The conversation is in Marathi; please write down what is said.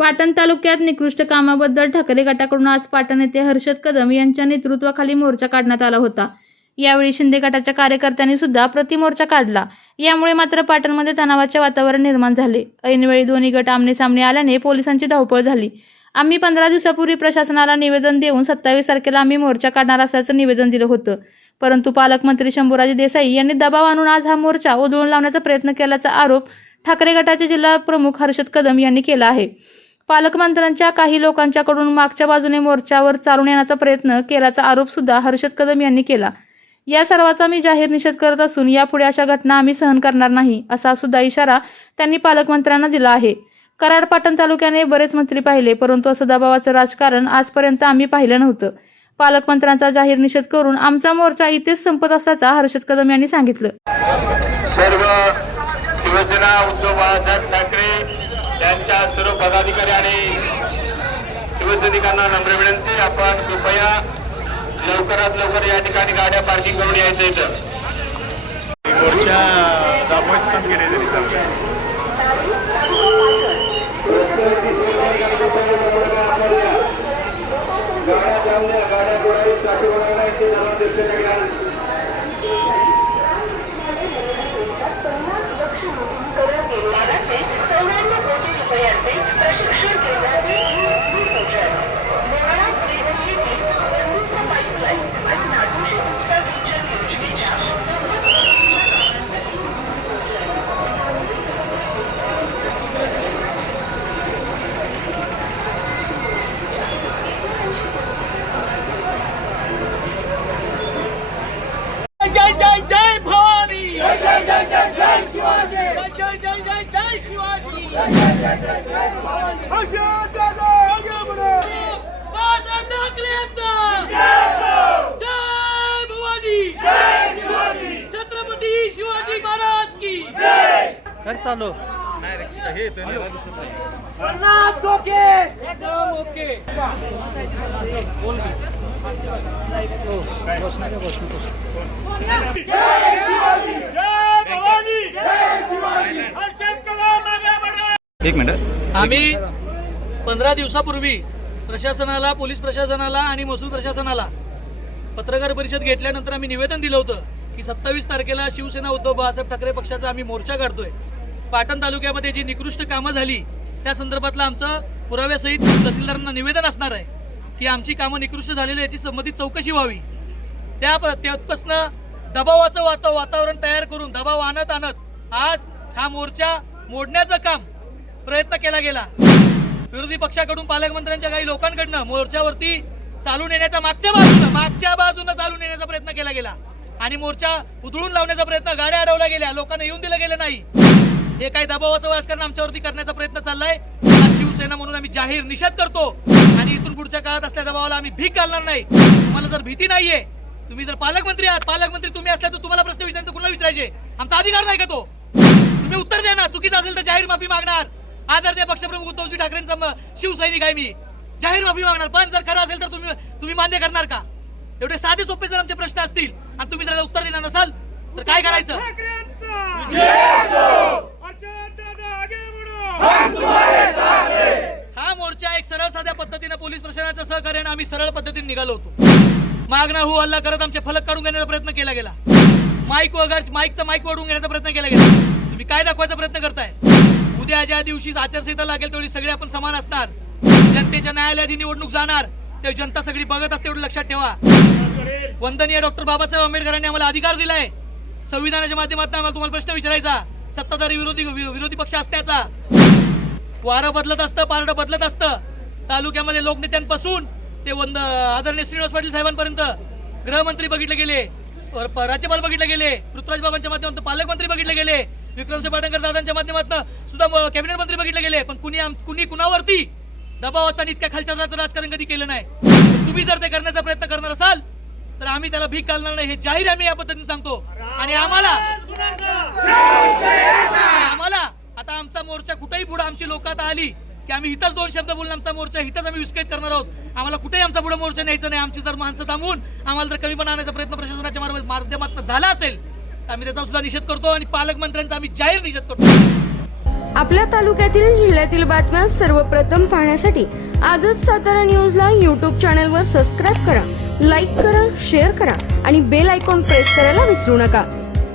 पाटण तालुक्यात निकृष्ट कामाबद्दल ठाकरे गटाकडून आज पाटण येथे हर्षद कदम यांच्या नेतृत्वाखाली मोर्चा काढण्यात आला होता. यावेळी शिंदे गटाच्या कार्यकर्त्यांनी सुद्धा प्रतिमोर्चा काढला. यामुळे मात्र पाटणमध्ये तणावाचे वातावरण निर्माण झाले. ऐनवेळी दोन्ही गट आमने सामने आल्याने पोलिसांची धावपळ झाली. आम्ही पंधरा दिवसापूर्वी प्रशासनाला निवेदन देऊन सत्तावीस तारखेला आम्ही मोर्चा काढणार असल्याचं निवेदन दिलं होतं. परंतु पालकमंत्री शंभूराजे देसाई यांनी दबाव आणून आज हा मोर्चा उधळून लावण्याचा प्रयत्न केल्याचा आरोप ठाकरे गटाचे जिल्हा प्रमुख हर्षद कदम यांनी केला आहे. पालकमंत्र्यांच्या काही लोकांच्याकडून मागच्या बाजूने मोर्चावर चालून येण्याचा प्रयत्न केल्याचा आरोप सुद्धा हर्षद कदम यांनी केला. या सर्वाचा मी जाहीर निषेध करत असून यापुढे अशा घटना आम्ही सहन करणार नाही असा सुद्धा इशारा त्यांनी पालकमंत्र्यांना दिला आहे. कराड पाटण तालुक्याने बरेच मंत्री पाहिले परंतु असं दबावाचं राजकारण आजपर्यंत आम्ही पाहिलं नव्हतं. पालकमंत्र्यांचा जाहीर निषेध करून आमचा मोर्चा इथेच संपत असल्याचा हर्षद कदम यांनी सांगितलं. सर्व शिवसेना उद्धव बाळासाहेब ठाकरे यांच्या सर्व पदाधिकारी आणि शिवसैनिकांना नम्र विनंती. आपण कृपया लवकरात लवकर या ठिकाणी गाड्या पार्किंग करून यायचं इथं. मोर्चा दाबवायचं काम केले तरी चालतं निर्माणाचे चौऱ्याण्णव कोटी रुपयांचे प्रशिक्षण केंद्राचे नियोजन मोराळा त्रिवेणी येथील बंदिस्त पाईपलाईन आणि नागोशी उपसा सिंचन योजनेच्या नव्वद कोटींच्या कामांसाठी जय जय जय भवानी जय जय जय जय जय शिवाजी जय जय जय जय जय शिवाजी जय जय जय भवानी जय शिवाजी छत्रपती शिवाजी महाराज की जय प्रणाम खोके एकदम ओके जय शिवाजी जय भवानी जय शिवाजी हर्षद कदम आगे बढ़ो एक मिनिट. आम्ही पंधरा दिवसापूर्वी प्रशासनाला पोलीस प्रशासनाला आणि महसूल प्रशासनाला पत्रकार परिषद घेतल्यानंतर आम्ही निवेदन दिलं होतं की सत्तावीस तारखेला शिवसेना उद्धव बाळासाहेब ठाकरे पक्षाचा आम्ही मोर्चा काढतोय. पाटण तालुक्यामध्ये जी निकृष्ट कामं झाली त्या संदर्भातलं आमचं पुराव्यासहित तहसीलदारांना निवेदन असणार आहे की आमची कामं निकृष्ट झालेली याची संबंधित चौकशी व्हावी. त्या त्यापासनं दबावाचं वाता वातावरण तयार करून दबाव आणत आणत आज हा मोर्चा मोडण्याचं काम प्रयत्न केला गेला. विरोधी पक्षाकडून पालकमंत्र्यांच्या काही लोकांकडनं मोर्चावरती चालून येण्याचा मागच्या बाजूनं मागच्या बाजूनं चालून येण्याचा प्रयत्न केला गेला. आणि मोर्चा उधळून लावण्याचा प्रयत्न गाड्या अडवल्या गेल्या लोकांना येऊन दिलं गेलं नाही. हे काही दबावाचं राजकारण आमच्यावरती करण्याचा प्रयत्न चाललाय. शिवसेना म्हणून आम्ही जाहीर निषेध करतो. आणि इथून पुढच्या काळात असल्या दबावाला आम्ही भीक घालणार नाही. तुम्हाला जर भीती नाहीये तुम्ही जर पालकमंत्री आहात पालकमंत्री तुम्ही असल्या तर तुम्हाला प्रश्न विचारायचे कुणाला विचारायचे? आमचा अधिकार नाही का तो? तुम्ही उत्तर द्या ना चुकीचं असेल तर जाहीर माफी मागणार. आदरणीय पक्षप्रमुख उद्धवजी ठाकरेंचा शिवसैनिक आहे मी. जाहीर माफी मागणार. पण जर खरं असेल तर तुम्ही तुम्ही मान्य करणार का? एवढे साधे सोपे जर आमचे प्रश्न असतील आणि तुम्ही जर उत्तर देणार नसाल तर काय करायचं? हा मोर्चा एक सरळ साध्या पद्धतीने पोलीस प्रशासनाच्या सहकार्याने आम्ही सरळ पद्धतीने निघालो होतो. मागणं हो हल्ला करत आमचे फलक काढून घेण्याचा प्रयत्न केला गेला. माईक वगैरे माईकचा माईक वाढवून घेण्याचा प्रयत्न केला गेला. तुम्ही काय दाखवायचा प्रयत्न करताय? उद्या ज्या दिवशी आचारसंहिता लागेल तेवढी सगळे आपण समान असणार. जनतेच्या न्यायालयात निवडणूक जाणार. ते जनता सगळी बघत असते एवढं लक्षात ठेवा. वंदनीय डॉक्टर बाबासाहेब आंबेडकरांनी आम्हाला अधिकार दिलाय. संविधानाच्या माध्यमातून आम्हाला तुम्हाला प्रश्न विचारायचा. सत्ताधारी विरोधी विरोधी पक्ष असण्याचा. वारं बदलत असतं पारडं बदलत असतं. तालुक्यामध्ये लोकनेत्यांपासून ते वंद आदरणीय श्रीनिवास पाटील साहेबांपर्यंत गृहमंत्री बघितले गेले. राज्यपाल बघितले गेले. पृथ्वीराज बाबांच्या माध्यमातून पालकमंत्री बघितले गेले. विक्रमसिंह पाटणकर दादांच्या माध्यमातून सुद्धा कॅबिनेट मंत्री बघितले गेले. पण कुणी कुणी कुणावरती दबावाचा आणि इतक्या खालच्या राजकारण कधी केलं नाही? तुम्ही जर ते करण्याचा प्रयत्न करणार असाल तर आम्ही त्याला भीक घालणार नाही. हे जाहीर आम्ही या पद्धतीने सांगतो. आणि आम्हाला आम्हाला आता आमचा मोर्चा कुठेही पुढे आमची लोक आता आली की आम्ही इथंच दोन शब्द बोलून आमचा मोर्चा इथंच आम्ही विस्कळीत करणार आहोत. आम्हाला कुठेही आमचा पुढे मोर्चा न्यायचा नाही. आमची जर माणसं थांबून आम्हाला जर कमीपणा आणायचा प्रयत्न प्रशासनाच्या मार्ग- माध्यमातून झाला असेल आम्ही त्याचा सुद्धा निषेध करतो आणि पालकमंत्र्यांचा आम्ही जाहीर निषेध करतो. आपल्या तालुक्यातील जिल्ह्यातील बातम्या सर्वप्रथम पाहण्यासाठी आजच सातारा न्यूजला यूट्यूब चॅनलवर सबस्क्राईब करा लाईक करा शेअर करा आणि बेल आयकॉन प्रेस करायला विसरू नका.